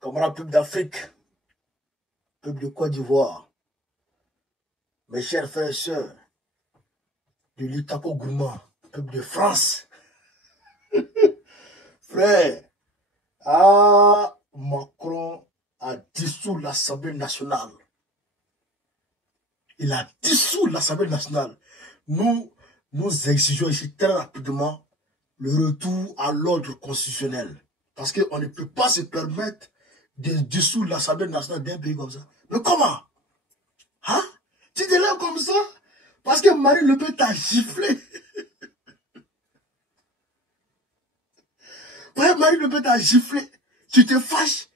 Camarades peuple d'Afrique, peuple de Côte d'Ivoire, mes chers frères et sœurs, du Lutako Gourmand, peuple de France, frère, Macron a dissous l'Assemblée nationale. Il a dissous l'Assemblée nationale. Nous exigeons ici très rapidement le retour à l'ordre constitutionnel. Parce qu'on ne peut pas se permettre de dissoudre l'Assemblée nationale d'un pays comme ça. Mais comment? Hein? Tu es là comme ça? Parce que Marine Le Pen t'a giflé. Ouais, Marine Le Pen t'a giflé. Tu te fâches.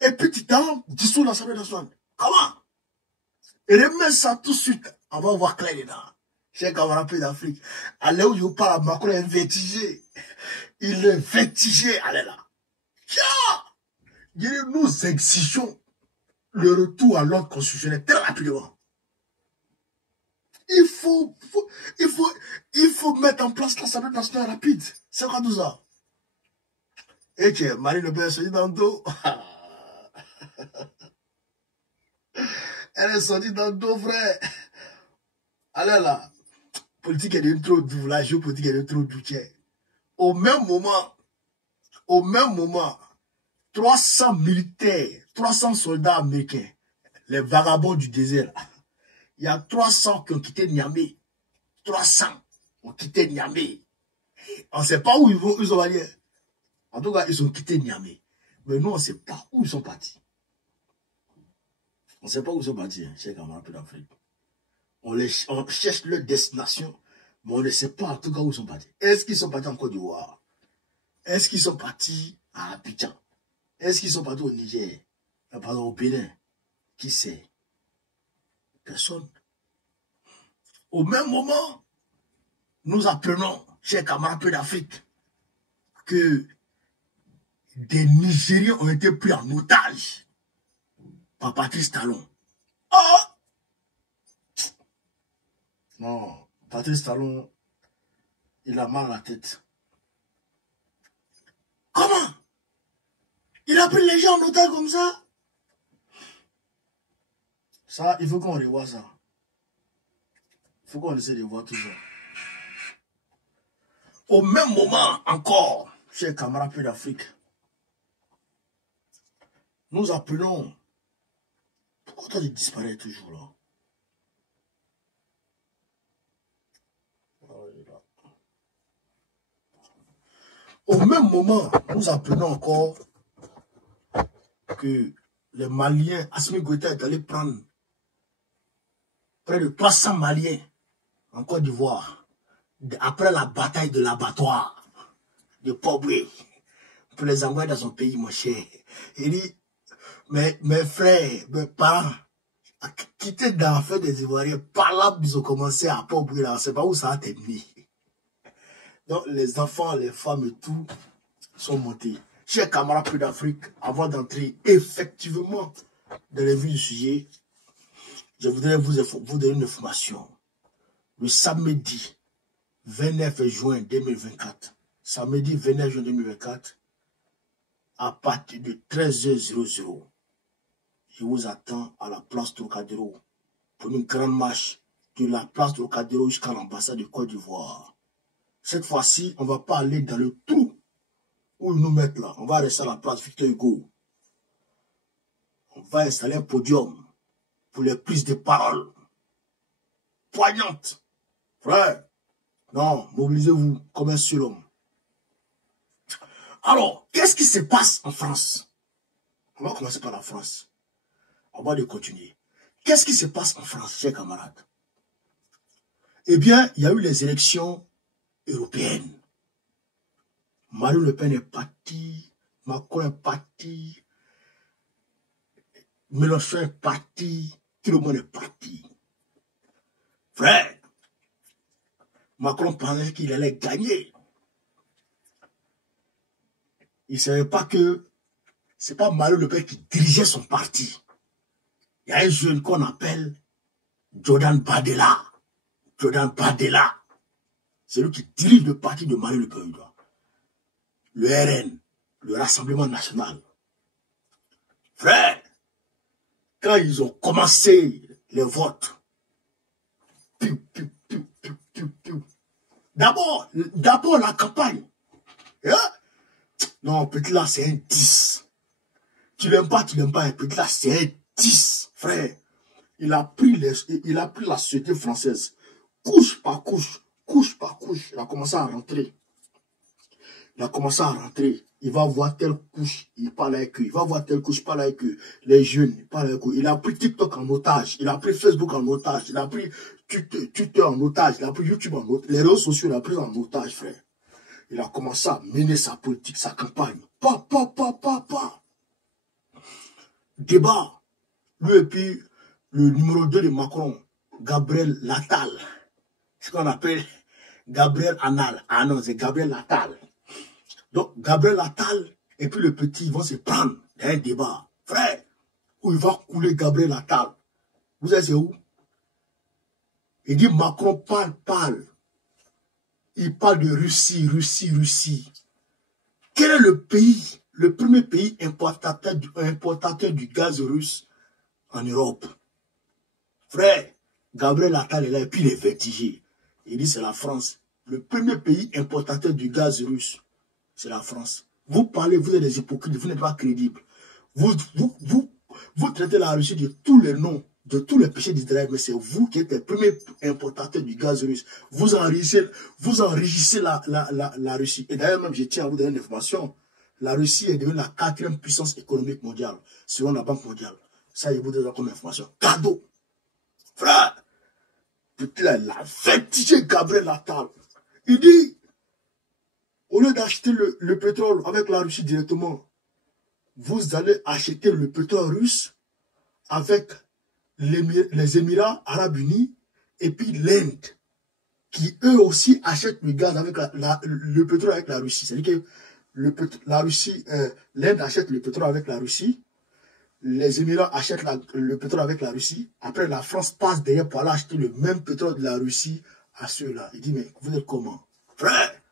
Et puis tu t'en dissous l'Assemblée nationale. Comment? Et remets ça tout de suite. On va voir clair dedans. Chers camarades d'Afrique. Allez où je parle, Macron est vertigé. Il est vertigé. Allez là. Nous exigeons le retour à l'ordre constitutionnel très rapidement. Il faut mettre en place l'Assemblée nationale rapide. C'est quoi tout ça? Et que Marine Le Pen est sortie dans le dos. Elle est sortie dans le dos, frère. Allez là. Politique est devenu trop doux. La géopolitique est devenue trop doux. Au même moment, 300 militaires, 300 soldats américains, les vagabonds du désert, il y a 300 qui ont quitté Niamey. 300 ont quitté Niamey. On ne sait pas où ils sont allés. En tout cas, ils ont quitté Niamey. Mais nous, on ne sait pas où ils sont partis. On ne sait pas où ils sont partis, chers camarades d'Afrique. On cherche leur destination, mais on ne sait pas en tout cas où ils sont partis. Est-ce qu'ils sont partis en Côte d'Ivoire? Est-ce qu'ils sont partis à Abidjan? Est-ce qu'ils sont partis au Niger? Pardon, au Bénin? Qui sait? Personne. Au même moment, nous apprenons, chers camarades d'Afrique, que des Nigériens ont été pris en otage par Patrice Talon. Oh! Non, Patrice Talon, il a mal à la tête. Comment? Il a pris les gens en otage comme ça? Ça, il faut qu'on revoie ça. Il faut qu'on essaie de voir tout ça. Au même moment encore, chers camarades d'Afrique, nous appelons. Pourquoi toi tu disparais toujours là? Au même moment, nous apprenons encore que les Maliens, Assimi Goïta est allé prendre près de 300 Maliens en Côte d'Ivoire après la bataille de l'abattoir de Poboué pour les envoyer dans son pays, mon cher. Il dit, mes frères, mes parents, quitter dans l'affaire des Ivoiriens, par là, ils ont commencé à Poboué, là, on ne sait pas où ça a terminé. Donc, les enfants, les femmes et tout sont montés. Chers camarades d'Afrique, avant d'entrer effectivement dans les vues du sujet, je voudrais vous donner une information. Le samedi 29 juin 2024, samedi 29 juin 2024, à partir de 13h00, je vous attends à la place Trocadéro pour une grande marche de la place Trocadéro jusqu'à l'ambassade de Côte d'Ivoire. Cette fois-ci, on ne va pas aller dans le trou où ils nous mettent là. On va rester à la place Victor Hugo. On va installer un podium pour les prises de parole poignantes. Frère, non, mobilisez-vous comme un seul homme. Alors, qu'est-ce qui se passe en France? On va commencer par la France. On va continuer. Qu'est-ce qui se passe en France, chers camarades? Eh bien, il y a eu les élections européennes. Marine Le Pen est parti, Macron est parti, Mélenchon est parti, tout le monde est parti. Frère, Macron pensait qu'il allait gagner. Il ne savait pas que ce n'est pas Marine Le Pen qui dirigeait son parti. Il y a un jeune qu'on appelle Jordan Bardella. Jordan Bardella. C'est lui qui dirige le parti de Marine Le Pen. Le RN, le Rassemblement National. Frère, quand ils ont commencé les votes, d'abord la campagne. Hein? Non, petit là, c'est un 10. Tu l'aimes pas, un petit là, c'est un 10, frère. Il a pris la société française, couche par couche, il a commencé à rentrer. Il va voir telle couche, il parle avec eux. Il va voir telle couche, il parle avec eux. Les jeunes, il parle avec eux. Il a pris TikTok en otage. Il a pris Facebook en otage. Il a pris Twitter en otage. Il a pris YouTube en otage. Les réseaux sociaux, il a pris en otage, frère. Il a commencé à mener sa politique, sa campagne. Débat. Lui et puis le numéro 2 de Macron, Gabriel Attal. Ce qu'on appelle Gabriel Anal. Ah non, c'est Gabriel Attal. Donc, Gabriel Attal et puis le petit, ils vont se prendre dans un débat. Frère, où il va couler Gabriel Attal. Vous savez c'est où? Il dit Macron parle. Il parle de Russie. Quel est le premier pays importateur du gaz russe en Europe? Frère, Gabriel Attal est là et puis il est vertigé. Il dit c'est la France. Le premier pays importateur du gaz russe, c'est la France. Vous parlez, vous êtes des hypocrites, vous n'êtes pas crédibles. Vous traitez la Russie de tous les noms, de tous les péchés d'Israël, mais c'est vous qui êtes le premier importateur du gaz russe. Vous enrichissez la Russie. Et d'ailleurs, même, je tiens à vous donner une information. La Russie est devenue la 4e puissance économique mondiale, selon la Banque mondiale. Ça, je vous donne comme information. Cadeau. Frère, putain, la vertigé Gabriel Attal. Il dit, au lieu d'acheter le pétrole avec la Russie directement, vous allez acheter le pétrole russe avec les Émirats Arabes Unis et puis l'Inde, qui eux aussi achètent le gaz avec le pétrole avec la Russie. C'est-à-dire que l'Inde achète le pétrole avec la Russie, les Émirats achètent le pétrole avec la Russie, après la France passe derrière pour aller acheter le même pétrole de la Russie à ceux-là. Il dit, mais vous êtes comment? Frère,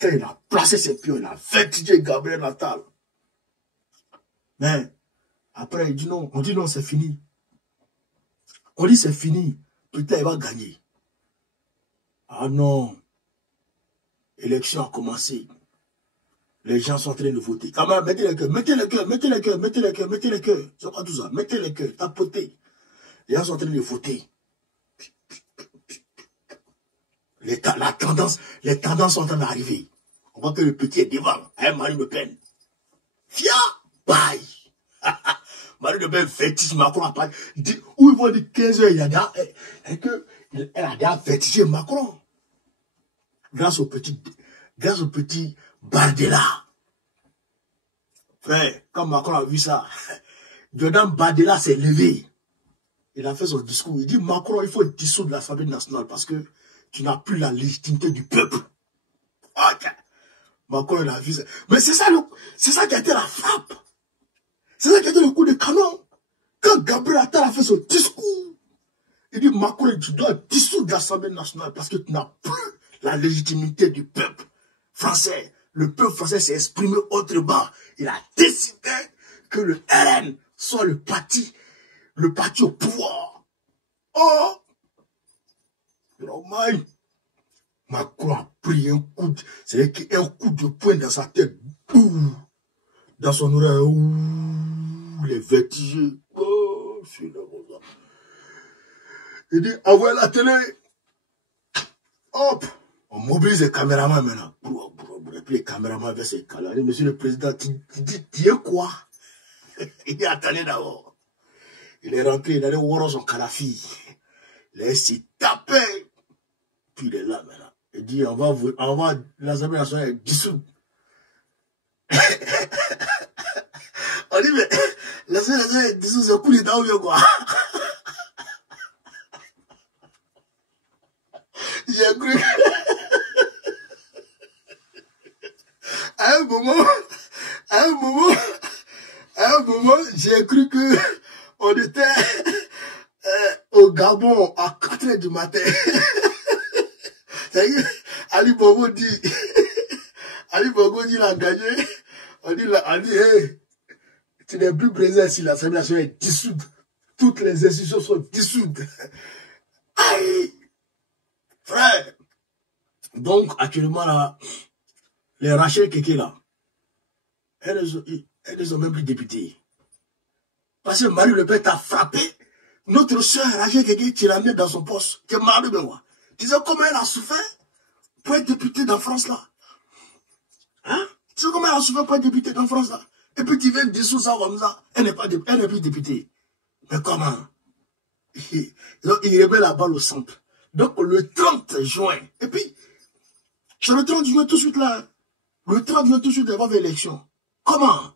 quand il a placé ses pions, il a vertigé Gabriel Attal. Mais après, il dit non. On dit non, c'est fini. On dit c'est fini. Putain, il va gagner. Ah non. L'élection a commencé. Les gens sont en train de voter. Quand même, mettez les cœurs. C'est pas tout ça. Mettez les cœurs. Tapotez. Les gens sont en train de voter. Les tendances sont en train d'arriver. On voit que le petit est devant. Marine Le Pen. Fia, bye. Marine Le Pen fétiche Macron. Où ils vont dire 15 heures, elle a déjà fétiché Macron. Grâce au petit Bardella. Frère, quand Macron a vu ça, Jordan Bardella s'est levé. Il a fait son discours. Il dit, Macron, il faut dissoudre l'Assemblée nationale parce que tu n'as plus la légitimité du peuple. Ok. Macron, il a vu ça. Mais c'est ça qui a été la frappe. C'est ça qui a été le coup de canon. Quand Gabriel Attal a fait son discours, il dit, Macron, tu dois dissoudre l'Assemblée nationale parce que tu n'as plus la légitimité du peuple français. Le peuple français s'est exprimé autrement. Il a décidé que le RN soit le parti au pouvoir. Oh! Normal. Macron a pris un coup, c'est-à-dire un coup de poing dans sa tête. Boum, dans son oreille. Ouh, les vertigés. Oh, c'est là, bon. Il dit, envoyez la télé. Hop, on mobilise les caméramans maintenant. Et puis les caméramans avaient ses calades. Monsieur le Président, tu dis quoi? Il dit, attendez d'abord. Il est rentré, il allait voir son Kadhafi. Il a essayé de taper. Puis il est là maintenant. Il dit, on va l'Assemblée nationale dissoudre. On dit, mais l'Assemblée nationale dissoudre, c'est coup d'État ou bien quoi? J'ai cru. À un moment, j'ai cru que on était au Gabon à 4 h du matin. Ali Bongo dit, il a gagné. On dit, hey, Tu n'es plus présent si l'Assemblée nationale est dissoute. Toutes les institutions sont dissoutes. Aïe! Frère! Donc, actuellement, là, les Rachel Keke, là, elles ne sont même plus députées. Parce que Marine Le Pen t'a frappé. Notre soeur Rachel Keke, tu l'as mis dans son poste. Tu es malade, mais moi. Tu sais comment elle a souffert pour être députée dans France, là? Hein? Tu sais comment elle a souffert pour être députée dans France, là? Et puis tu viens dissoudre ça comme ça. Elle n'est plus députée. Mais comment? Donc, il remet la balle au centre. Donc, le 30 juin. Et puis, c'est le 30 juin tout de suite, là. Le 30 juin tout de suite, avant l'élection. Comment?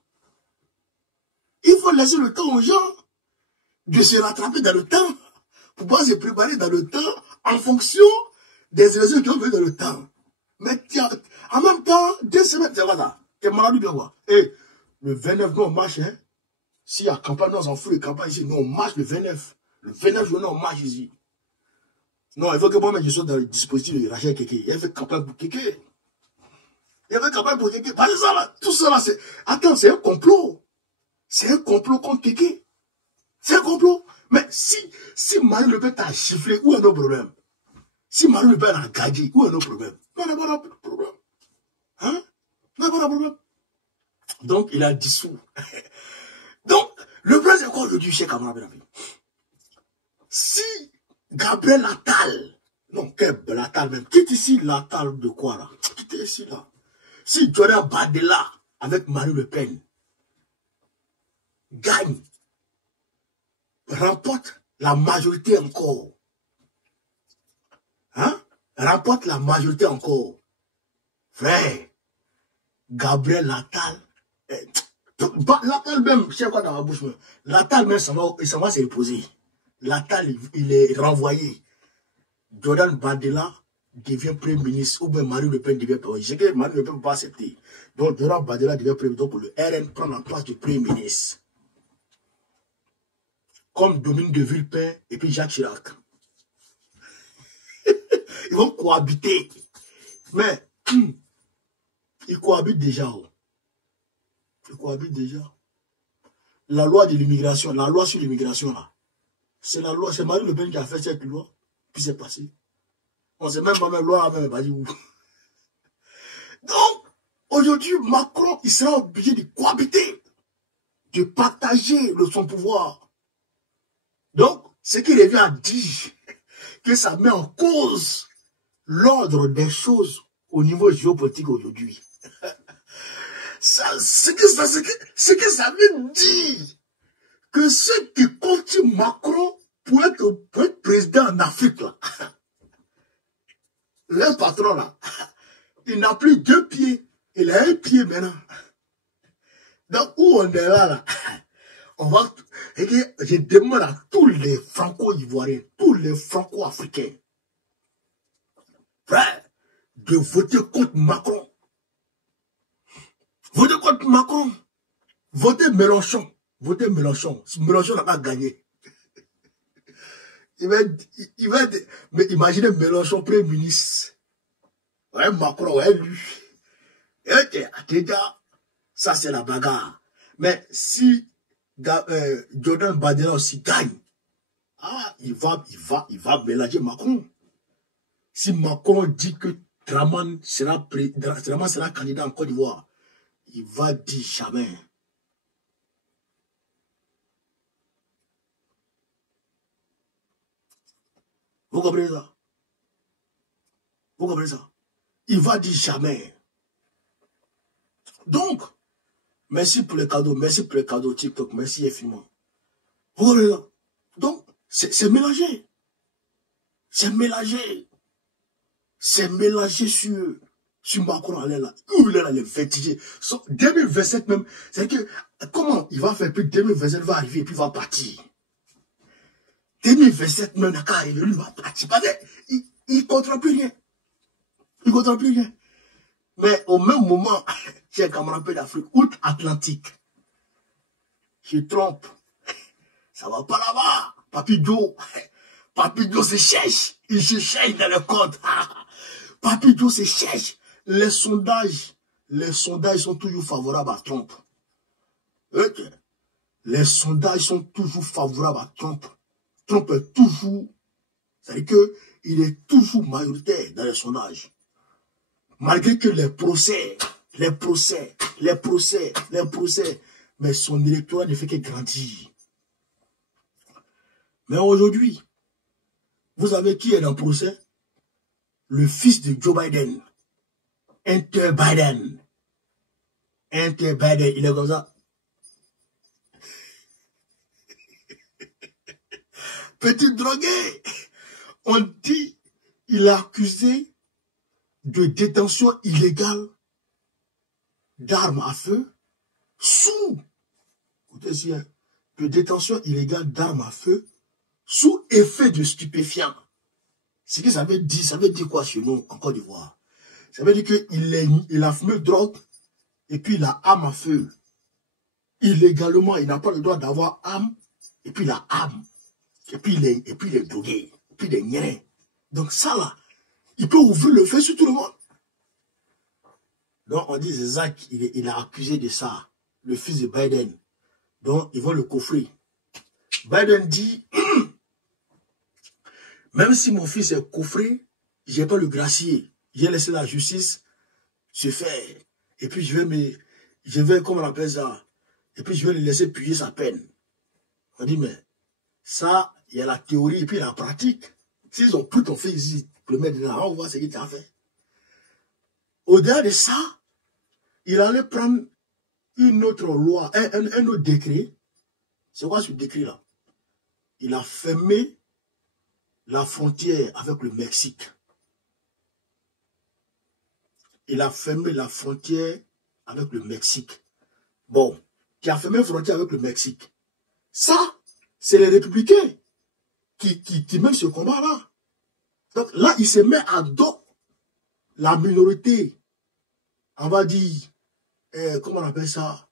Il faut laisser le temps aux gens de se rattraper dans le temps pour pouvoir se préparer dans le temps en fonction des élections qui ont fait dans le temps. Mais tiens, en même temps, 2 semaines, c'est quoi ça? T'es malade ou bien quoi? Et le 29, nous on marche, hein? S'il y a campagne, nous on s'en fout de campagne ici. Nous on marche le 29. Le 29 juin, nous on marche ici. Non, il faut que moi-même je sois dans le dispositif de Rachel Keke. Il fait campagne pour Keke. Il fait campagne pour Keke. Parce que ça là, tout ça là, c'est... Attends, c'est un complot. C'est un complot contre Keke. C'est un complot. Mais si Marine Le Pen t'a giflé, où est nos problèmes? Si Marine Le Pen a gagné, où est nos problèmes? Non, il n'y a pas de problème. Hein? Il n'y a pas de problème. Donc, il a dissous. Donc, le problème, c'est quoi aujourd'hui, chez Kamara Benafi? Si Gabriel Attal, non, quel Attal même, quitte ici l'Attal de quoi là? Quitte ici là. Si Jordan Bardella, avec Marine Le Pen, gagne, remporte la majorité encore, hein? Remporte la majorité encore, frère, Gabriel Attal, L'Attal même, je sais quoi dans ma bouche, l'Attal même, ça va se reposer. L'Attal, il est renvoyé. Jordan Bardella devient Premier ministre, ou bien Marine Le Pen devient Premier ministre. Je sais que Marine Le Pen ne peut pas accepter. Donc Jordan Bardella devient Premier ministre, donc le RN prend la place du Premier ministre. Comme Dominique de Villepin et puis Jacques Chirac. Ils vont cohabiter. Mais, ils cohabitent déjà. Ils cohabitent déjà. La loi de l'immigration, la loi sur l'immigration, là, c'est la loi, c'est Marine Le Pen qui a fait cette loi, puis c'est passé. On sait même pas, même loi, même pas dit où. Donc, aujourd'hui, Macron, il sera obligé de cohabiter, de partager son pouvoir. Donc, ce qui revient à dire que ça met en cause l'ordre des choses au niveau géopolitique aujourd'hui. Ce que ça veut dire, que ceux qui continuent Macron pour être président en Afrique, là, le patron là, il n'a plus 2 pieds, il a 1 pied maintenant. Donc où on est là, on va, je demande à tous les franco-ivoiriens, tous les franco-africains, frère, de voter contre Macron. Votez contre Macron. Votez Mélenchon. Votez Mélenchon. Mélenchon n'a pas gagné. Mais imaginez Mélenchon, Premier ministre. Ouais, Macron, ouais, lui. Et ça, c'est la bagarre. Mais si Jordan Bardella aussi gagne, il va mélanger Macron. Si Macron dit que Draman sera candidat en Côte d'Ivoire, il va dire jamais. Vous comprenez ça? Vous comprenez ça? Il va dire jamais. Donc, merci pour les cadeaux TikTok, merci infiniment. Vous comprenez ça? Donc, c'est mélangé. C'est mélangé. C'est mélangé sur Macron, là. Où il est là, les vertigés. 2027 même, c'est que, comment il va faire, puis 2027 va arriver, et puis il va partir. 2027 même, d'accord, il va partir. Il ne comprend plus rien. Il ne comprend plus rien. Mais au même moment, j'ai un camarade d'Afrique, outre-Atlantique. Je trompe. Ça va pas là-bas. Papi Joe se cherche. Il se cherche dans le compte. Papi Joe se cherche. Les sondages sont toujours favorables à Trump. Okay. les sondages sont toujours favorables à Trump. Trump est toujours, c'est-à-dire qu'il est toujours majoritaire dans les sondages. Malgré que les procès, mais son électorat ne fait que grandir. Mais aujourd'hui, vous savez qui est dans le procès? Le fils de Joe Biden. Hunter Biden. Hunter Biden, il est comme ça. Petit drogué. On dit, il est accusé de détention illégale d'armes à feu écoutez, de détention illégale d'armes à feu sous effet de stupéfiants. Ce que ça veut dire quoi chez nous, en Côte d'Ivoire? Ça veut dire qu'il a fumé drogue et puis il a arme à feu. Illégalement, il n'a pas le droit d'avoir arme et puis il a arme. Et puis il est drogué, et puis il est niais. Donc ça là, il peut ouvrir le feu sur tout le monde. Donc on dit c'est ça qu'il a accusé de ça, le fils de Biden. Donc ils vont le coffrer. Biden dit, même si mon fils est coffré, je n'ai pas le gracier. J'ai laissé la justice se faire. Et puis je vais, comment on appelle ça, et puis je vais le laisser payer sa peine. On dit, mais ça, il y a la théorie et puis la pratique. S'ils ont pris ton fils ici, le mettre dedans, on voit ce qu'il t'a fait. Au-delà de ça, il allait prendre une autre loi, un autre décret. C'est quoi ce décret-là? Il a fermé la frontière avec le Mexique. Il a fermé la frontière avec le Mexique. Bon, qui a fermé la frontière avec le Mexique. Ça, c'est les républicains qui mènent ce combat-là. Donc là, il se met à dos la minorité, on va dire, comment on appelle ça,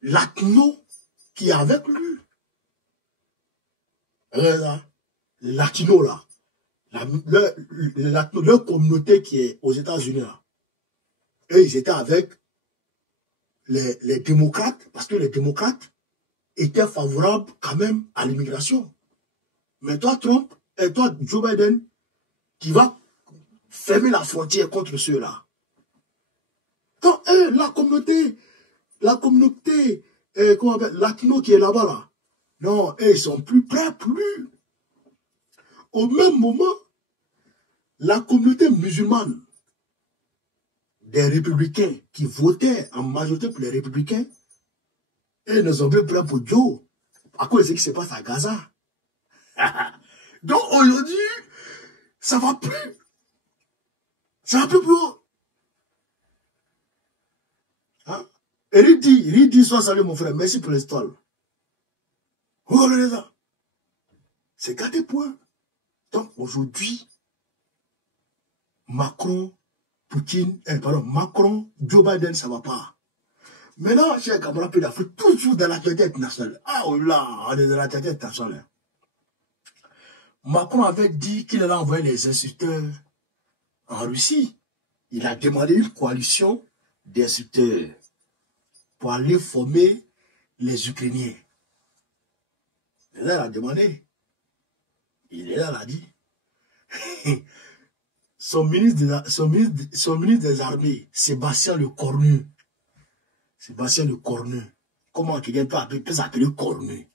latino qui est avec lui. Les latinos là, leur communauté qui est aux États-Unis là. Et ils étaient avec les démocrates, parce que les démocrates étaient favorables quand même à l'immigration. Mais toi, Trump, et toi, Joe Biden, qui va fermer la frontière contre ceux-là. Donc, la communauté, comment on appelle, latino qui est là-bas, là. Non, ils sont plus prêts, plus. Au même moment, la communauté musulmane des républicains qui votaient en majorité pour les républicains, ils ne sont plus prêts pour Joe, à cause de ce qui se passe à Gaza. Donc aujourd'hui, ça va plus. Ça va plus plus haut. Hein? Et Ridi, sois salué mon frère, merci pour l'histoire. Regardez ça. C'est gâté point. Donc aujourd'hui, Macron, Joe Biden, ça va pas. Maintenant, chers camarades d'Afrique, toujours dans la l'actualité internationale. Ah oh là, on est dans la l'actualité internationale. Macron avait dit qu'il allait envoyer les instructeurs en Russie. Il a demandé une coalition d'instructeurs pour aller former les Ukrainiens. Et là, il a demandé. Il est là, il a dit. Son ministre des Armées, Sébastien Lecornu. Sébastien Lecornu. Comment quelqu'un peut s'appeler Cornu?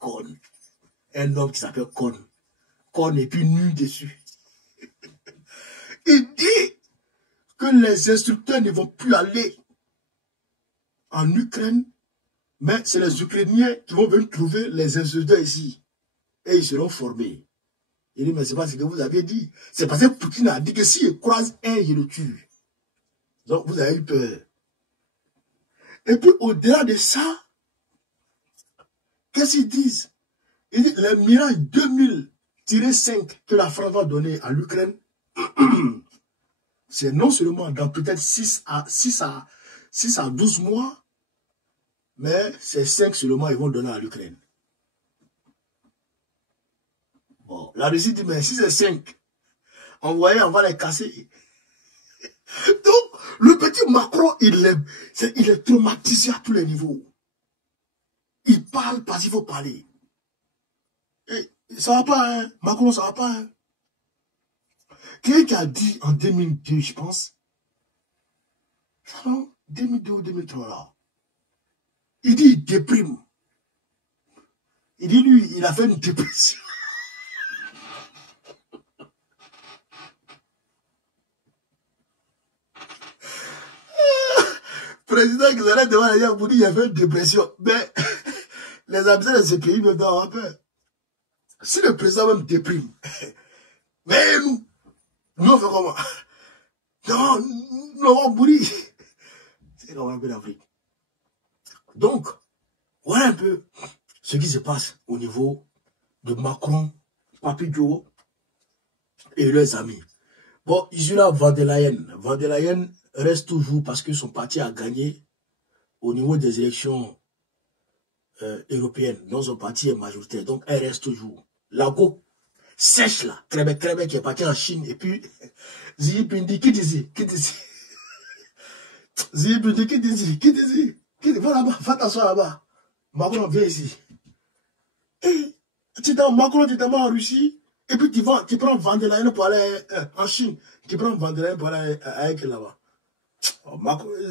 Cornu. Un homme qui s'appelle Cornu. Cornu et puis nu dessus. Il dit que les instructeurs ne vont plus aller en Ukraine, mais c'est les Ukrainiens qui vont venir trouver les instructeurs ici. Et ils seront formés. Il dit, mais c'est pas ce que vous avez dit. C'est parce que Poutine a dit que s'il croise un, il le tue. Donc vous avez eu peur. Et puis au-delà de ça, qu'est-ce qu'ils disent? Ils disent, les Mirage 2000-5 que la France va donner à l'Ukraine, c'est non seulement dans peut-être 6 à 12 mois, mais c'est 5 seulement ils vont donner à l'Ukraine. Bon, la Russie dit, mais si c'est 5, on va les casser. Donc, le petit Macron, il est traumatisé à tous les niveaux. Il parle parce qu'il faut parler. Et ça va pas, hein. Macron, ça va pas, hein. Quelqu'un qui a dit en 2002, je pense, non, 2002 ou 2003, là, il dit il déprime. Il dit, lui, il a fait une dépression. Président qui s'arrête devant les gens pour dire qu'il a fait une dépression. Mais les habitants de ce pays me donnent avoir peur. Si le président même déprime, mais nous on fait comment? Non, nous on mourir. C'est comme un peu d'Afrique. Donc, voilà un peu ce qui se passe au niveau de Macron, Papi Joe et leurs amis. Bon, ils ont là Van der Leyen. Van der Leyen reste toujours parce que son parti a gagné au niveau des élections européennes, dont son parti est majoritaire. Donc, elle reste toujours. La go sèche là, Krebe qui est parti en Chine. Et puis, Xi Jinping dit, quitte ici, quitte ici. Xi Jinping dit, quitte ici, quitte ici. Va là-bas, va t'asseoir là-bas. Macron, viens ici. Et Macron, tu t'en vas en Russie. Et puis, tu prends Van der Leyen pour aller en Chine. Tu prends Van der Leyen pour aller avec là-bas.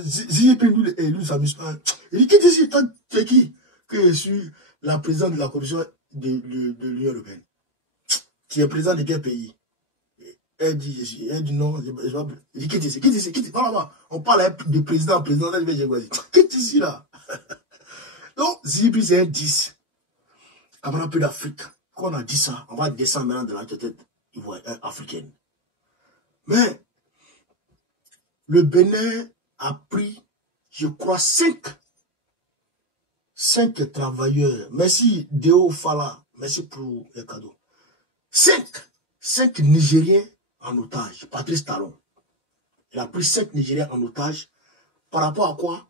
Xi Jinping, lui, ne s'amuse pas. Il dit, quitte ici, toi, tu es qui? Que je suis la présidente de la commission de l'Union européenne. Tu es président de quel pays? Elle dit non, il dit quitte ici, quitte, va là-bas. On parle de président, là, quitte ici, là. Donc, Zibi, c'est un 10. Avant un peu d'Afrique. Quand on a dit ça, on va descendre maintenant de la tête africaine. Mais, le Bénin a pris, je crois, 5 travailleurs. Merci, Deo Fala. Merci pour les cadeaux. 5 Nigériens en otage. Patrice Talon. Il a pris 5 Nigériens en otage. Par rapport à quoi?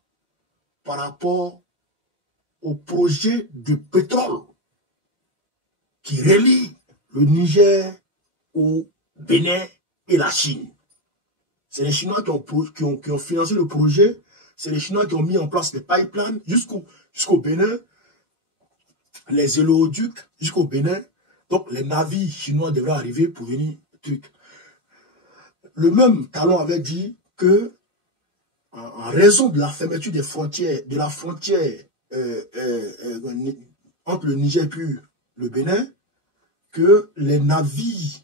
Par rapport au projet de pétrole qui relie le Niger au Bénin et la Chine. C'est les Chinois qui ont financé le projet. C'est les Chinois qui ont mis en place les pipelines jusqu'au Bénin, les éléoducs jusqu'au Bénin. Donc, les navires chinois devraient arriver pour venir. Le même Talon avait dit que, en raison de la fermeture des frontières, de la frontière entre le Niger et le Bénin, que les navires,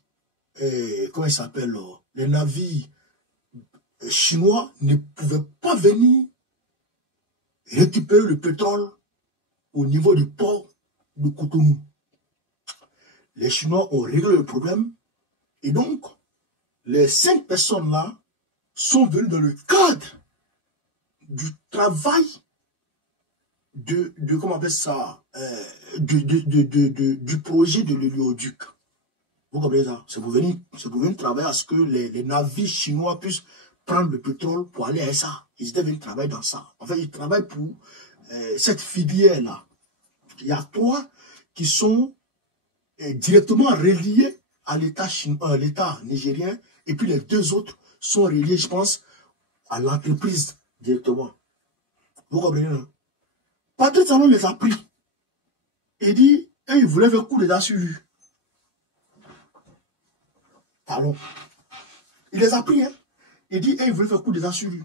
comment ils s'appellent, les navires chinois ne pouvaient pas venir récupérer le pétrole au niveau du port de Cotonou. Les Chinois ont réglé le problème et donc les 5 personnes-là sont venues dans le cadre du travail comment on appelle ça, du projet de l'hélioduc. Vous comprenez ça? C'est pour venir travailler à ce que les navires chinois puissent prendre le pétrole pour aller à ça. Ils étaient venus travailler dans ça. En fait, ils travaillent pour cette filière-là. Il y a 3 qui sont directement reliés à l'État nigérien, et puis les 2 autres sont reliés, je pense, à l'entreprise directement. Vous comprenez, non? Patrice Talon les a pris. Il dit, il voulait faire coup d'état sur lui. Talon. Il les a pris, hein. Il dit, il voulait faire coup d'état sur lui.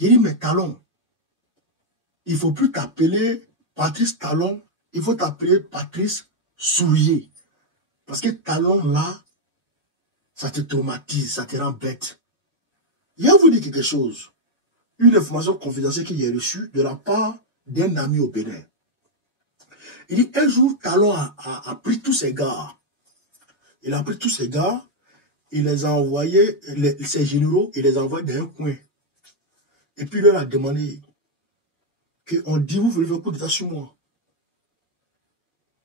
Il dit, mais Talon, il ne faut plus t'appeler Patrice Talon, il faut t'appeler Patrice Soulier. Parce que Talon, là, ça te traumatise, ça te rend bête. Il va vous dire quelque chose. Une information confidentielle qu'il a reçue de la part d'un ami au Bénin. Il dit, un jour, Talon a pris tous ses gars. Il a pris tous ses gars, il les a envoyés, ses généraux, il les a envoyés dans un coin. Et puis, il leur a demandé qu'on dit, vous voulez faire coup d'état sur moi.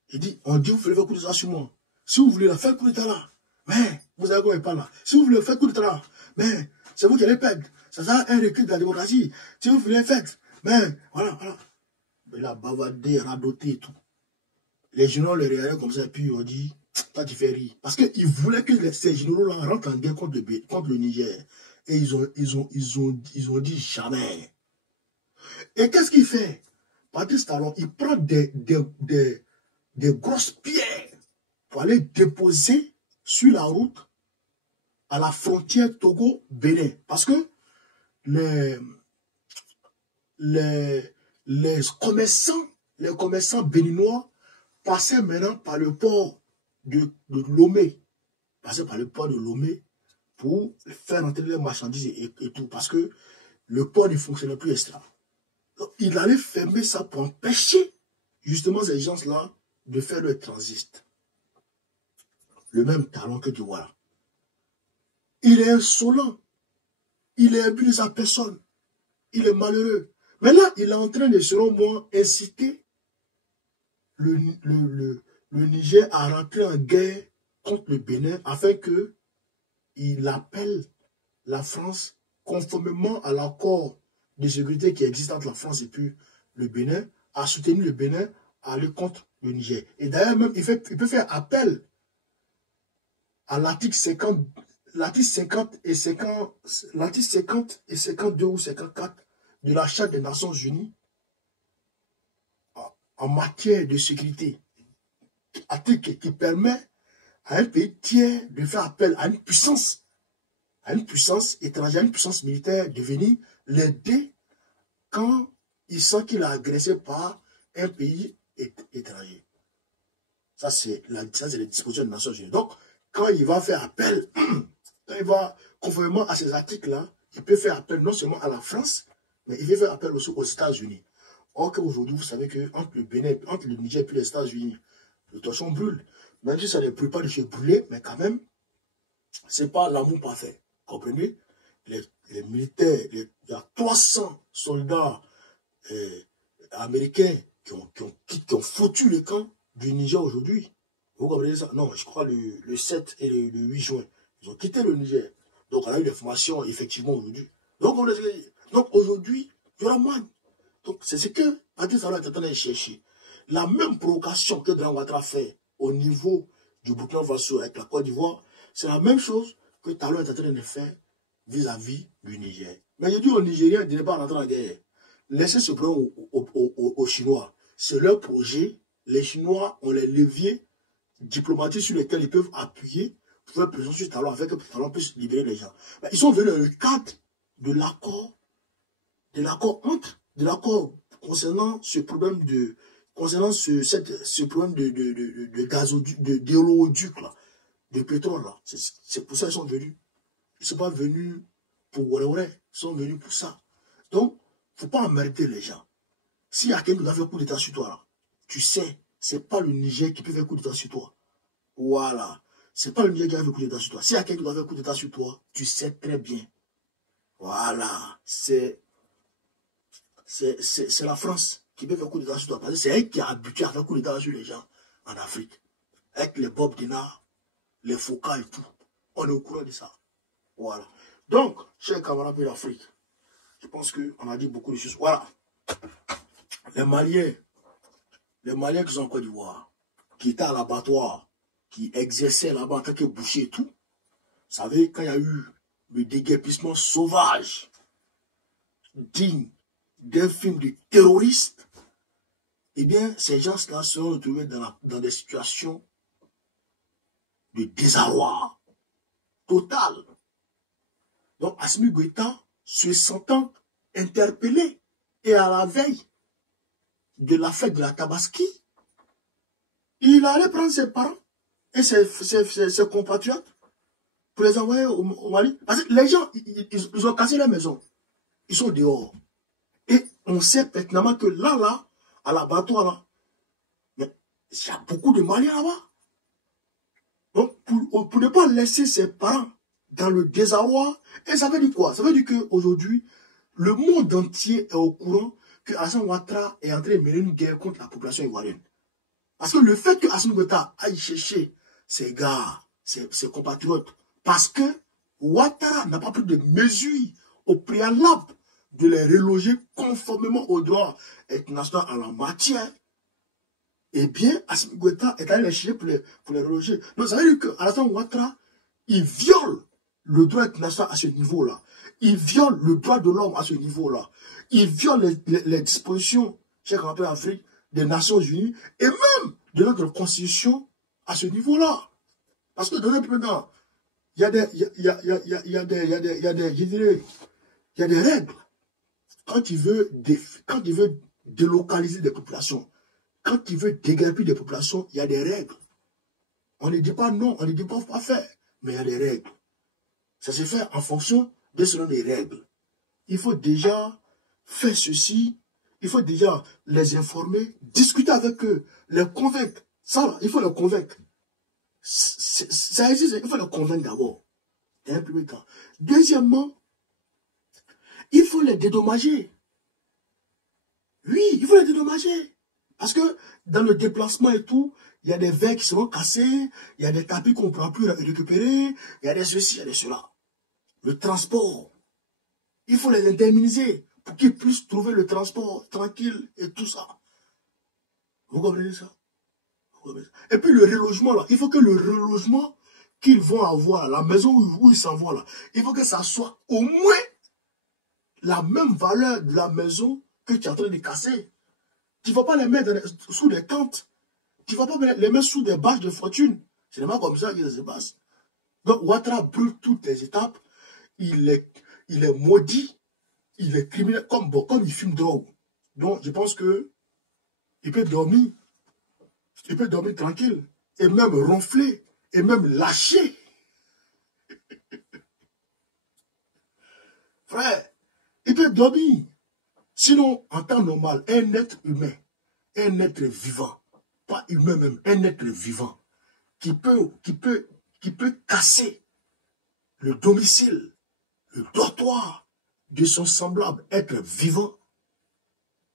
Il dit, on dit, vous voulez faire coup d'état sur moi. Si vous voulez faire coup d'état là, mais vous avez quoi, il parle là. Si vous voulez faire coup d'état là, mais c'est vous qui allez perdre. Ça sera un recul de la démocratie. Si vous voulez faire, mais voilà. Il a bavardé, radoté et tout. Les généraux le regardaient comme ça, et puis ils ont dit, toi tu fais rire. Parce qu'ils voulaient que ces généraux-là rentrent en guerre contre le Niger. Et ils ont dit jamais. Et qu'est-ce qu'il fait? Patrice Talon, il prend des grosses pierres pour aller déposer sur la route à la frontière Togo-Bénin. Parce que les commerçants béninois passaient maintenant par le port de Lomé. Passaient par le port de Lomé pour faire entrer les marchandises et tout. Parce que le port ne fonctionnait plus, etc. Donc, il allait fermer ça pour empêcher justement ces gens-là de faire le transit. Le même Talon que tu vois là. Il est insolent. Il est imbu de sa personne. Il est malheureux. Mais là, il est en train de, selon moi, inciter le Niger à rentrer en guerre contre le Bénin afin qu'il appelle la France, conformément à l'accord de sécurité qui existe entre la France et puis le Bénin, à soutenir le Bénin à aller contre le Niger. Et d'ailleurs, même, il peut faire appel à l'article 50, l'article 50 et 52 ou 54 de la Charte des Nations Unies en matière de sécurité. Article qui permet à un pays tiers de faire appel à une puissance étrangère, une puissance militaire, de venir l'aider quand il sent qu'il est agressé par un pays étranger. Ça, c'est les dispositions des Nations Unies. Donc, quand il va faire appel, quand il va, conformément à ces articles-là, il peut faire appel non seulement à la France, mais il peut faire appel aussi aux États-Unis. Or qu'aujourd'hui, vous savez qu'entre le Bénin, entre le Niger et les États-Unis, le torchon brûle. Même si ça ne brûle pas de se brûler, mais quand même, c'est pas l'amour parfait. Comprenez? Les militaires, il y a 300 soldats américains qui ont foutu le camp du Niger aujourd'hui. Vous comprenez ça? Non, je crois le 7 et le 8 juin. Ils ont quitté le Niger. Donc, on a eu des formations, effectivement, aujourd'hui. Donc, aujourd'hui, il y aura moins. Donc, c'est ce que Patrice Talon est en train de chercher. La même provocation que Grand Ouattara fait au niveau du Burkina Faso avec la Côte d'Ivoire, c'est la même chose que Talon est en train de faire vis-à-vis du Niger. Mais je dis aux Nigériens de ne pas rentrer en guerre. Laissez ce problème aux Chinois. C'est leur projet. Les Chinois ont les leviers diplomatiques sur lesquels ils peuvent appuyer pour faire pression sur Talon afin que Talon puisse libérer les gens. Mais ils sont venus dans le cadre de l'accord concernant ce problème de gazoduc, d'oléoduc là, de pétrole là. C'est pour ça qu'ils sont venus. Ils ne sont pas venus pour ouais, ils sont venus pour ça. Donc, il ne faut pas emmerder les gens. S'il y a quelqu'un qui doit faire coup d'état sur toi là, tu sais, ce n'est pas le Niger qui peut faire coup d'état sur toi. Voilà. Ce n'est pas le Niger qui va faire coup d'état sur toi. S'il y a quelqu'un qui doit faire coup d'état sur toi, tu sais très bien. Voilà. C'est la France qui peut faire coup d'état sur toi. Parce que c'est elle qui est habituée à faire coup d'état sur les gens en Afrique. Avec les Bob Dinard, les Foucault et tout. On est au courant de ça. Voilà. Donc, chers camarades de l'Afrique, je pense qu'on a dit beaucoup de choses. Voilà. Les Maliens qui sont en Côte d'Ivoire, qui étaient à l'abattoir, qui exerçaient là-bas en tant que boucher et tout, vous savez, quand il y a eu le déguerpissement sauvage, digne d'un film de terroriste, eh bien, ces gens-là se sont retrouvés dans des situations de désarroi total. Donc, Assimi Goïta, se sentant interpellé, et à la veille de la fête de la Tabaski, il allait prendre ses parents et ses compatriotes pour les envoyer au Mali. Parce que les gens, ils ont cassé leur maison. Ils sont dehors. Et on sait pertinemment que là, à l'abattoir, là, il y a beaucoup de Maliens là-bas. Donc, pour ne pas laisser ses parents dans le désarroi, et ça veut dire quoi? Ça veut dire qu'aujourd'hui, le monde entier est au courant que Assimi Ouattara est en train de mener une guerre contre la population ivoirienne. Parce que le fait que Assimi Goïta aille chercher ses gars, ses compatriotes, parce que Ouattara n'a pas pris de mesures au préalable de les reloger conformément au droit international en la matière, eh bien, Assimi Goïta est allé les chercher pour les reloger. Donc, ça veut dire qu'Alassane Ouattara, il viole le droit international à ce niveau-là. Il viole le droit de l'homme à ce niveau-là. Il viole les dispositions chers camarades d'Afrique, des Nations Unies, et même de notre constitution à ce niveau-là. Parce que dans un premier temps, il y a des règles. Quand il veut délocaliser des populations, quand il veut déguerpir des populations, il y a des règles. On ne dit pas non, on ne dit pas pas faire, mais il y a des règles. Ça se fait en fonction selon des règles. Il faut déjà faire ceci, il faut déjà les informer, discuter avec eux, les convaincre. Ça, il faut les convaincre. Ça existe, il faut les convaincre d'abord. D'un premier temps. Deuxièmement, il faut les dédommager. Oui, il faut les dédommager. Parce que dans le déplacement et tout, il y a des verres qui seront cassés, il y a des tapis qu'on ne pourra plus récupérer, il y a des ceci, il y a des cela. Le transport, il faut les indemniser pour qu'ils puissent trouver le transport tranquille et tout ça. Vous comprenez ça? Et puis le relogement, là, il faut que le relogement qu'ils vont avoir, la maison où ils s'en vont, là, il faut que ça soit au moins la même valeur de la maison que tu es en train de casser. Tu ne vas pas les mettre sous des tentes. Tu ne vas pas les mettre sous des bâches de fortune. Ce n'est pas comme ça que ça se passe. Donc Ouattara brûle toutes les étapes. Il est maudit. Il est criminel. Comme il fume drogue. Donc je pense que il peut dormir. Il peut dormir tranquille. Et même ronfler. Et même lâcher. Frère, il peut dormir. Sinon, en temps normal, un être humain, un être vivant, pas humain même, un être vivant, qui peut casser le domicile, le dortoir de son semblable être vivant,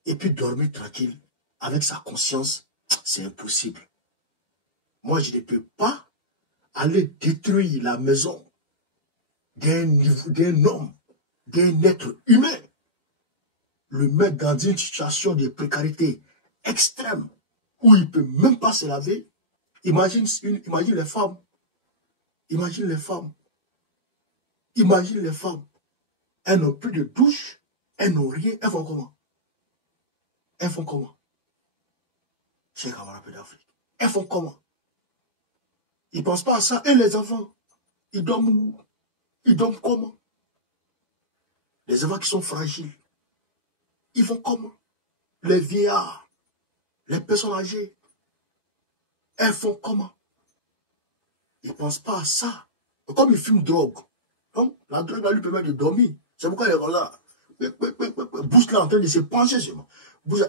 et puis dormir tranquille, avec sa conscience, c'est impossible. Moi, je ne peux pas aller détruire la maison d'un homme, d'un être humain, le mettre dans une situation de précarité extrême, où il ne peut même pas se laver. Imagine les femmes. Imagine les femmes. Imagine les femmes. Elles n'ont plus de douche. Elles n'ont rien. Elles font comment? Elles font comment? Chers camarades d'Afrique. Elles font comment? Ils ne pensent pas à ça. Et les enfants, ils dorment où? Ils dorment comment? Les enfants qui sont fragiles, ils font comment? Les vieillards, les personnes âgées, elles font comment? Ils ne pensent pas à ça. Comme ils fument drogue. Donc, la drogue va lui permettre de dormir. C'est pourquoi il est comme là. Bouche là en train de se pencher sur moi.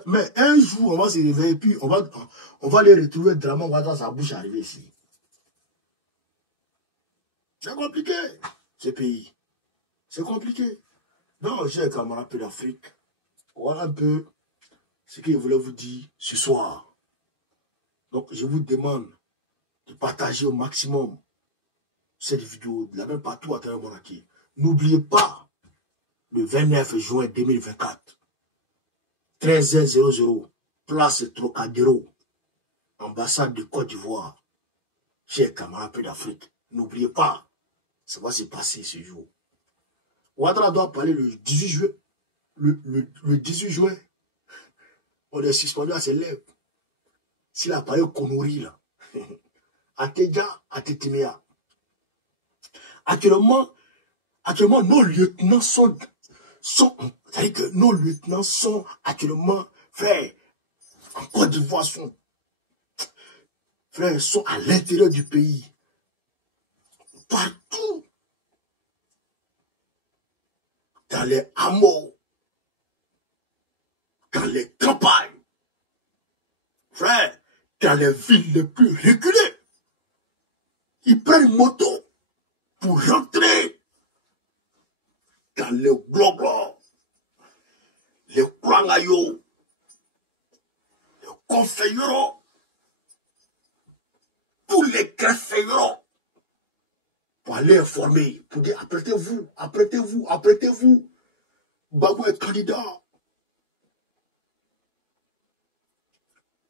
Mais un jour, on va se réveiller, puis on va les retrouver drama, on va dans sa bouche arriver ici. C'est compliqué, ce pays. C'est compliqué. Donc, j'ai un camarade peu d'Afrique. Voilà un peu ce que je voulais vous dire ce soir. Donc, je vous demande de partager au maximum cette vidéo, de la même partout à travers mon acquis. N'oubliez pas, le 29 juin 2024, 13h00, place Trocadéro, ambassade de Côte d'Ivoire, chers camarades d'Afrique. N'oubliez pas, ça va se passer ce jour. Ouattara doit parler le 18 juin. Le 18 juin, on est suspendu à ses lèvres. S'il a parlé Konori, là, à Teja, à Tetimea. Actuellement, nos lieutenants c'est-à-dire que nos lieutenants sont actuellement, frère, en Côte d'Ivoire, sont à l'intérieur du pays. Partout. Dans les hameaux. Dans les campagnes. Frère, dans les villes les plus reculées. Ils prennent moto pour rentrer dans les globes, les Kourangayo, les Conféyoro, tous les Créféyoro, pour aller informer, pour dire apprêtez-vous, apprêtez-vous, apprêtez-vous. Babou est candidat.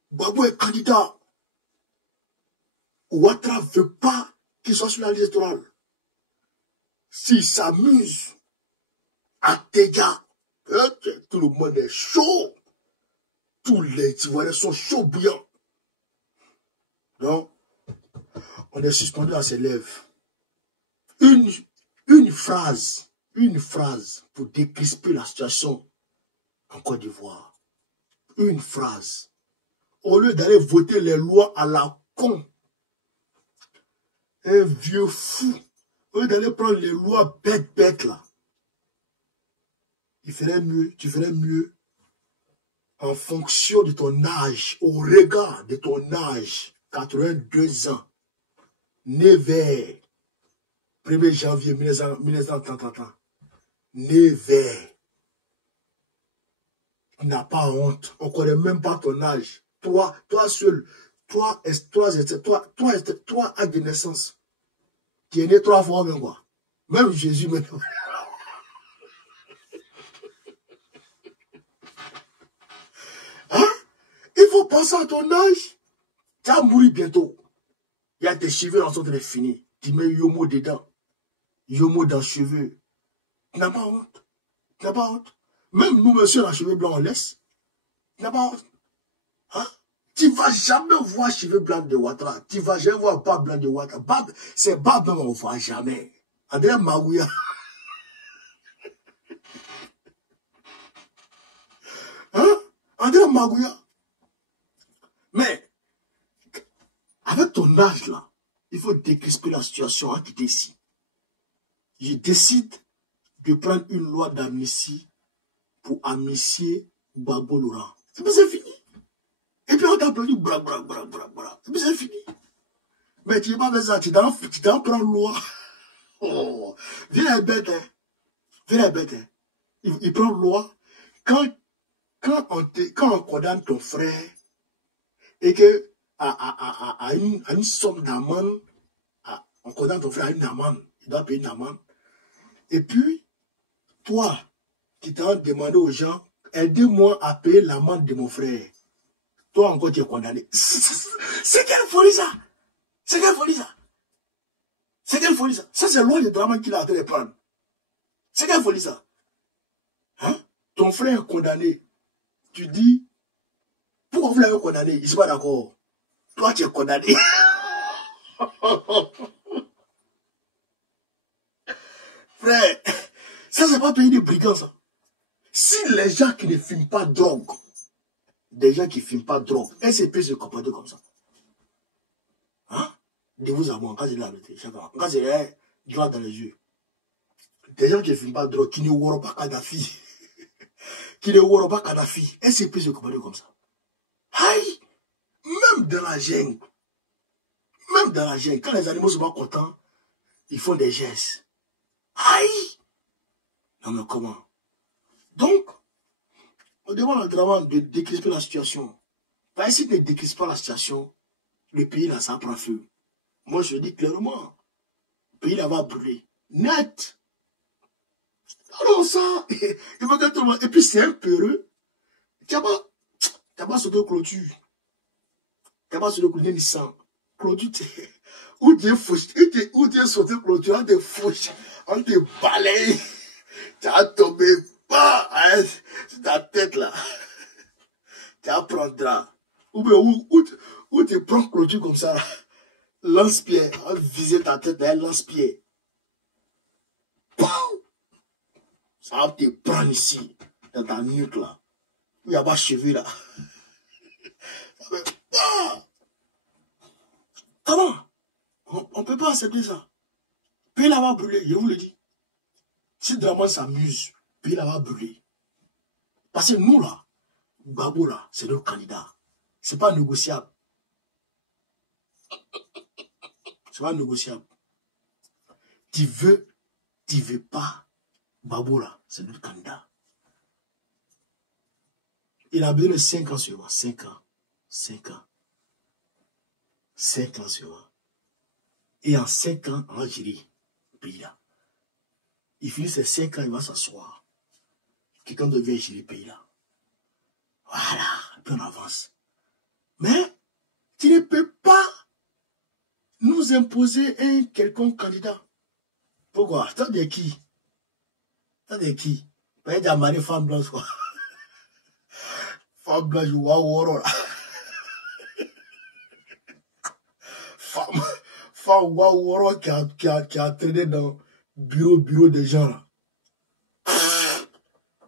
Babou est candidat. Ouattara ne veut pas qu'il soit sur la liste électorale. S'il s'amuse à Teja, tout le monde est chaud. tous les Ivoiriens sont chauds bouillants. Donc, on est suspendu à ses lèvres. Une phrase pour décrisper la situation en Côte d'Ivoire. Une phrase. Au lieu d'aller voter les lois à la con, un vieux fou, au lieu d'aller prendre les lois bêtes là, tu ferais mieux en fonction de ton âge, au regard de ton âge, 82 ans, né vers 1er janvier 1930, né vers. Tu n'as pas honte, on ne connaît même pas ton âge. Toi seul, toi, acte de naissance. Tu es né 3 fois même quoi. Même Jésus maintenant. Hein? Il faut penser à ton âge. Tu vas mourir bientôt. Il y a tes cheveux en train de finir. Tu mets Yomo dedans. Yomo dans les cheveux. Tu n'as pas honte. Tu n'as pas honte. Même nous, monsieur, les cheveux blancs, on laisse. Tu n'as pas honte. Hein? Tu ne vas jamais voir cheveux blancs de Ouattara. Tu ne vas jamais voir Bab blanc de Ouattara. C'est Bab même, on ne voit jamais. André Magouya. Hein? André Magouya. Mais, avec ton âge là, il faut décrisper la situation qui est ici. Je décide de prendre une loi d'amnistie pour amnistier Gbagbo Laurent. Et puis c'est fini. Et puis on t'a applaudi, bra. Et puis c'est fini. Mais tu n'es pas fait ça, tu t'en prends loi. Oh, viens la bête, hein. Viens la bête, hein. Il prend loi. Quand on condamne ton frère et que à une somme d'amende, on condamne ton frère à une amende, il doit payer une amende. Et puis, toi, qui t'as demandé aux gens, aidez-moi à payer l'amende de mon frère. Toi encore, tu es condamné. C'est quelle folie ça? C'est quelle folie ça? C'est quelle folie ça? Ça, c'est loin de drama qu'il a à te prendre. C'est quelle folie ça? Hein? Ton frère est condamné. Tu dis, pourquoi vous l'avez condamné? Il ne est pas d'accord. Toi, tu es condamné. Frère, ça, c'est pas pays de brigands, ça. Si les gens qui ne fument pas de drogue, des gens qui ne fument pas de drogue, SCP se comportent comme ça. Hein? De vous à moi, quand c'est la vérité, quand c'est droit dans les yeux. Des gens qui ne fument pas de drogue, qui ne voient pas Kadhafi, qui ne voient pas Kadhafi, SCP se comportent comme ça. Aïe! Même dans la jungle, quand les animaux sont pas contents, ils font des gestes. Aïe! Non mais comment? Donc, on demande au gouvernement de décrisper la situation. Parce que si tu ne décrispes pas la situation, le pays là, ça prend feu. Moi, je dis clairement, le pays là va brûler. Net! Alors ça, il faut que tout le monde... Et puis c'est un peureux. Tu n'as pas sauté clôture. Tu n'as pas sauté clôture, ni sang. Clôture, ou tu es fouché, ou tu es sauté clôture, on te fouche, on te balaye. Tu as tombé pas sur ta tête là. Tu as prendra. Ou tu prends clôture comme ça là. Lance-pierre, on vise ta tête d'un lance-pierre. Ça va te prendre ici, dans ta nuque là. Il n'y a pas de cheveux là. Comment? On ne peut pas accepter ça. Puis là va brûler, je vous le dis. Si Draman s'amuse, puis là va brûler. Parce que nous là, Gbagbo là, c'est notre candidat. C'est pas négociable. C'est pas négociable. Tu veux pas, Gbagbo là, c'est notre candidat. Il a besoin de 5 ans sur moi. 5 ans. 5 ans. 5 ans sur moi. Et en 5 ans, en Algérie, pays là. Il finit ses 5 ans, il va s'asseoir. Quelqu'un devient gérer pays là. Voilà, puis on avance. Mais, tu ne peux pas nous imposer un quelconque candidat. Pourquoi? T'as de qui? T'as de qui? Pas être amarré femme blanche, quoi. Femme blanche, waouh, là. Femme waouh, qui a traîné dans bureau des gens, là.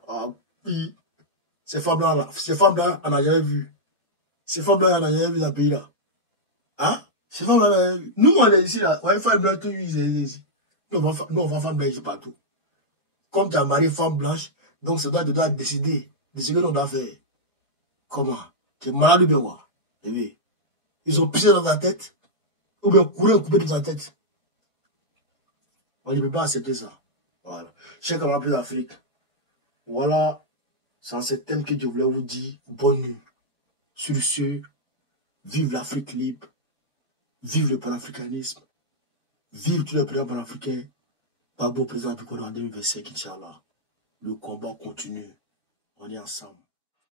Ah, oui. Ces femmes-là, on n'a jamais vu. Ces femmes-là, on n'a jamais vu dans le pays, là. Hein? Ces femmes-là, on n'a jamais vu. Nous, on est ici, là. Ouais, femme blanche, tout ici. Nous, on va femme blanche partout. Comme tu as marié femme blanche, donc c'est toi qui dois décider de ce que l'on doit faire. Comment? Tu es malade ou bien quoi? Eh bien, ils ont pissé dans ta tête, ou bien coupé dans ta tête. On ne peut pas accepter ça. Voilà. Chers camarades d'Afrique, voilà, c'est en ce thème que je voulais vous dire bonne nuit. Sur ce, vive l'Afrique libre, vive le panafricanisme, vive tous les présidents panafricains, pas beau président du Congo en 2025, Inch'Allah. Le combat continue. On est ensemble.